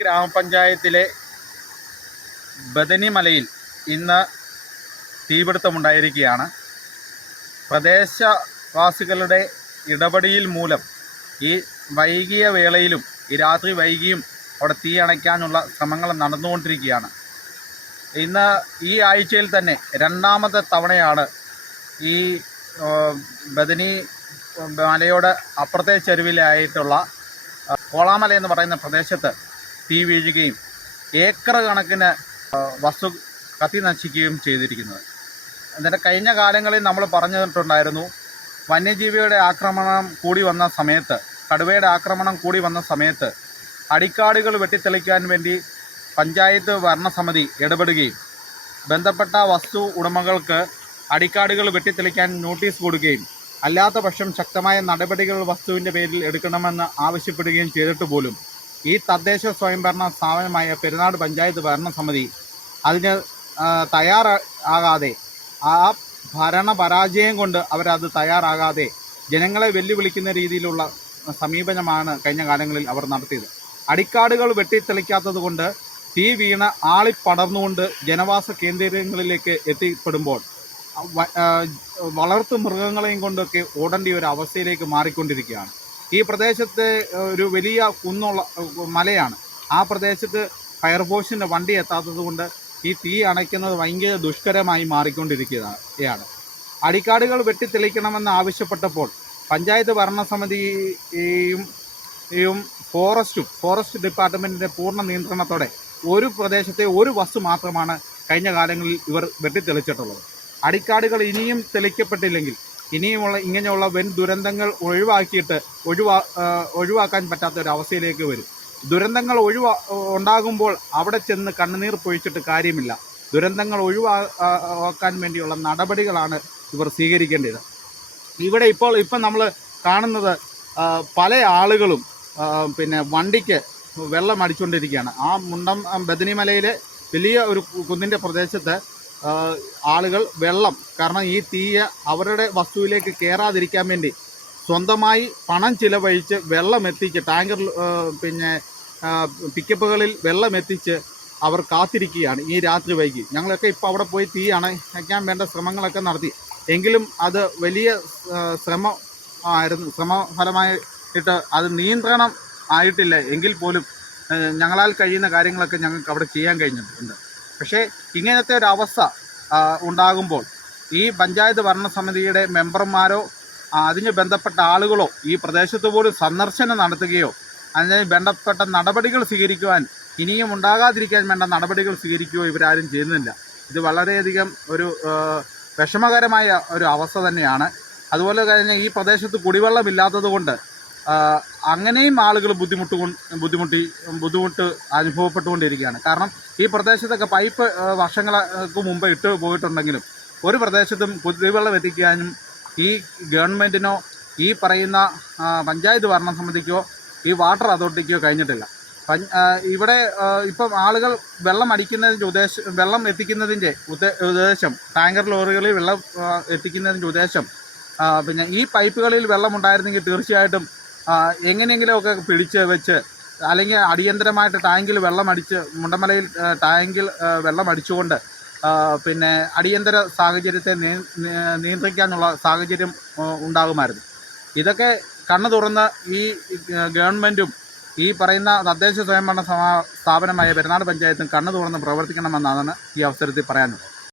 ഗ്രാമപഞ്ചായത്തിലെ ബദനിമലയിൽ ഇന്ന് തീപിടുത്തമുണ്ടായിരിക്കുകയാണ്. പ്രദേശവാസികളുടെ ഇടപെടിയിൽ മൂലം ഈ വൈകിയ വേളയിലും ഈ രാത്രി വൈകിയും അവിടെ തീ അണയ്ക്കാനുള്ള ശ്രമങ്ങൾ നടന്നുകൊണ്ടിരിക്കുകയാണ്. ഇന്ന് ഈ ആഴ്ചയിൽ തന്നെ രണ്ടാമത്തെ തവണയാണ് ഈ ബദനി മലയോട് അപ്പുറത്തെ ചെരുവിലായിട്ടുള്ള കോളാമല എന്ന് പറയുന്ന പ്രദേശത്ത് തീ വീഴുകയും ഏക്കർ കണക്കിന് വസ്തു കത്തി നശിക്കുകയും ചെയ്തിരിക്കുന്നത്. എന്നിട്ട് കഴിഞ്ഞ കാലങ്ങളിൽ നമ്മൾ പറഞ്ഞിട്ടുണ്ടായിരുന്നു വന്യജീവിയുടെ ആക്രമണം കൂടി വന്ന സമയത്ത് കടുവയുടെ ആക്രമണം കൂടി വന്ന സമയത്ത് അടിക്കാടുകൾ വെട്ടിത്തെളിക്കാൻ വേണ്ടി പഞ്ചായത്ത് ഭരണസമിതി ഇടപെടുകയും ബന്ധപ്പെട്ട വസ്തു ഉടമകൾക്ക് അടിക്കാടുകൾ വെട്ടിത്തെളിക്കാൻ നോട്ടീസ് കൊടുക്കുകയും അല്ലാത്ത പക്ഷം ശക്തമായ നടപടികൾ വസ്തുവിന്റെ പേരിൽ എടുക്കണമെന്ന് ആവശ്യപ്പെടുകയും ചെയ്തിട്ട് പോലും ഈ തദ്ദേശ സ്വയംഭരണ സ്ഥാപനമായ പെരുന്നാട് പഞ്ചായത്ത് ഭരണസമിതി അതിന് തയ്യാറാകാതെ ആ ഭരണ പരാജയം കൊണ്ട് അവരത് തയ്യാറാകാതെ ജനങ്ങളെ വെല്ലുവിളിക്കുന്ന രീതിയിലുള്ള സമീപനമാണ് കഴിഞ്ഞ കാലങ്ങളിൽ അവർ നടത്തിയത്. അടിക്കാടുകൾ വെട്ടിത്തെളിക്കാത്തത് കൊണ്ട് തീ വീണ ആളിപ്പടർന്നുകൊണ്ട് ജനവാസ കേന്ദ്രങ്ങളിലേക്ക് എത്തിപ്പെടുമ്പോൾ വളർത്തു മൃഗങ്ങളെയും കൊണ്ടൊക്കെ ഓടേണ്ട ഒരു അവസ്ഥയിലേക്ക് മാറിക്കൊണ്ടിരിക്കുകയാണ്. ഈ പ്രദേശത്തെ ഒരു വലിയ കുന്നുള്ള മലയാണ്. ആ പ്രദേശത്ത് ഫയർഫോഴ്സിന്റെ വണ്ടി എത്താത്തത് ഈ തീ അണയ്ക്കുന്നത് ഭയങ്കര ദുഷ്കരമായി മാറിക്കൊണ്ടിരിക്കുകയാണ്. അടിക്കാടുകൾ വെട്ടിത്തെളിക്കണമെന്ന് ആവശ്യപ്പെട്ടപ്പോൾ പഞ്ചായത്ത് ഭരണസമിതിയും ഫോറസ്റ്റും ഫോറസ്റ്റ് ഡിപ്പാർട്ട്മെന്റിന്റെ പൂർണ നിയന്ത്രണത്തോടെ ഒരു പ്രദേശത്തെ ഒരു വസ്തു മാത്രമാണ് കഴിഞ്ഞ കാലങ്ങളിൽ ഇവർ വെട്ടിത്തെളിച്ചിട്ടുള്ളത്. അടിക്കാടുകൾ ഇനിയും തെളിക്കപ്പെട്ടില്ലെങ്കിൽ ഇനിയുമുള്ള ഇങ്ങനെയുള്ള വൻ ദുരന്തങ്ങൾ ഒഴിവാക്കിയിട്ട് ഒഴിവാ ഒഴിവാക്കാൻ പറ്റാത്ത ഒരു അവസ്ഥയിലേക്ക് വരും. ദുരന്തങ്ങൾ ഒഴിവാ ഉണ്ടാകുമ്പോൾ അവിടെ ചെന്ന് കണ്ണുനീർ പൊഴിച്ചിട്ട് കാര്യമില്ല. ദുരന്തങ്ങൾ ഒഴിവാക്കാൻ വേണ്ടിയുള്ള നടപടികളാണ് ഇവർ സ്വീകരിക്കേണ്ടത്. ഇവിടെ ഇപ്പോൾ ഇപ്പം നമ്മൾ കാണുന്നത് പല ആളുകളും പിന്നെ വണ്ടിക്ക് വെള്ളം അടിച്ചുകൊണ്ടിരിക്കുകയാണ് ആ മുണ്ടം ബദനിമലയിലെ വലിയ ഒരു കുന്നിന്റെ പ്രദേശത്ത് ആളുകൾ വെള്ളം കാരണം ഈ തീയ അവരുടെ വസ്തുവിലേക്ക് കയറാതിരിക്കാൻ വേണ്ടി സ്വന്തമായി പണം ചിലവഴിച്ച് വെള്ളം എത്തിച്ച് ടാങ്കർ പിന്നെ പിക്കപ്പുകളിൽ വെള്ളം എത്തിച്ച് അവർ കാത്തിരിക്കുകയാണ് ഈ രാത്രി വൈകി. ഞങ്ങളൊക്കെ ഇപ്പോൾ അവിടെ പോയി തീ അണയ്ക്കാൻ വേണ്ട ശ്രമങ്ങളൊക്കെ നടത്തി. എങ്കിലും അത് വലിയ ശ്രമം ആയിരുന്നു ശ്രമഫലമായിട്ട് അത് നിയന്ത്രണം ആയിട്ടില്ല എങ്കിൽ പോലും ഞങ്ങളാൽ കഴിയുന്ന കാര്യങ്ങളൊക്കെ ഞങ്ങൾക്ക് അവിടെ ചെയ്യാൻ കഴിഞ്ഞിട്ടുണ്ട്. പക്ഷേ ഇങ്ങനത്തെ ഒരു അവസ്ഥ ഉണ്ടാകുമ്പോൾ ഈ പഞ്ചായത്ത് ഭരണസമിതിയുടെ മെമ്പർമാരോ അതിന് ബന്ധപ്പെട്ട ആളുകളോ ഈ പ്രദേശത്ത് പോലും സന്ദർശനം നടത്തുകയോ അതിന് ബന്ധപ്പെട്ട നടപടികൾ സ്വീകരിക്കുവാൻ ഇനിയും ഉണ്ടാകാതിരിക്കാൻ വേണ്ട നടപടികൾ സ്വീകരിക്കുകയോ ഇവരാരും ചെയ്യുന്നില്ല. ഇത് വളരെയധികം ഒരു വിഷമകരമായ ഒരു അവസ്ഥ തന്നെയാണ്. അതുപോലെ തന്നെ ഈ പ്രദേശത്ത് കുടിവെള്ളമില്ലാത്തത് കൊണ്ട് അങ്ങനെയും ആളുകൾ ബുദ്ധിമുട്ട് ബുദ്ധിമുട്ടി ബുദ്ധിമുട്ട് അനുഭവപ്പെട്ടുകൊണ്ടിരിക്കുകയാണ്. കാരണം ഈ പ്രദേശത്തൊക്കെ പൈപ്പ് വർഷങ്ങൾക്ക് മുമ്പ് ഇട്ട് പോയിട്ടുണ്ടെങ്കിലും ഒരു പ്രദേശത്തും കുടിവെള്ളം എത്തിക്കാനും ഈ ഗവൺമെന്റിനോ ഈ പറയുന്ന പഞ്ചായത്ത് ഭരണസമിതിക്കോ ഈ വാട്ടർ അതോറിറ്റിക്കോ കഴിഞ്ഞിട്ടില്ല. ഇവിടെ ഇപ്പം ആളുകൾ വെള്ളം അടിക്കുന്നതിന്റെ ഉദ്ദേശം വെള്ളം എത്തിക്കുന്നതിന്റെ ഉദ്ദേ- ഉദ്ദേശം ടാങ്കർ ലോറികളിൽ വെള്ളം എത്തിക്കുന്നതിന്റെ ഉദ്ദേശം പിന്നെ ഈ പൈപ്പുകളിൽ വെള്ളം ഉണ്ടായിരുന്നെങ്കിൽ തീർച്ചയായിട്ടും എങ്ങനെയെങ്കിലുമൊക്കെ പിടിച്ച് വെച്ച് അല്ലെങ്കിൽ അടിയന്തരമായിട്ട് ടാങ്കിൽ വെള്ളം അടിച്ച് മുണ്ടമലയിൽ ടാങ്കിൽ വെള്ളമടിച്ചുകൊണ്ട് പിന്നെ അടിയന്തര സാഹചര്യത്തെ നിയ- നിയ- നിയന്ത്രിക്കാനുള്ള സാഹചര്യം ഉണ്ടാകുമായിരുന്നു. ഇതൊക്കെ കണ്ണു തുറന്ന് ഈ ഗവൺമെന്റും ഈ പറയുന്ന തദ്ദേശ സ്വയംഭരണ സ്ഥാപനമായ പെരുന്നാട് പഞ്ചായത്തും കണ്ണു തുറന്ന് പ്രവർത്തിക്കണമെന്നാണ് ഈ അവസരത്തിൽ പറയാനുള്ളത്.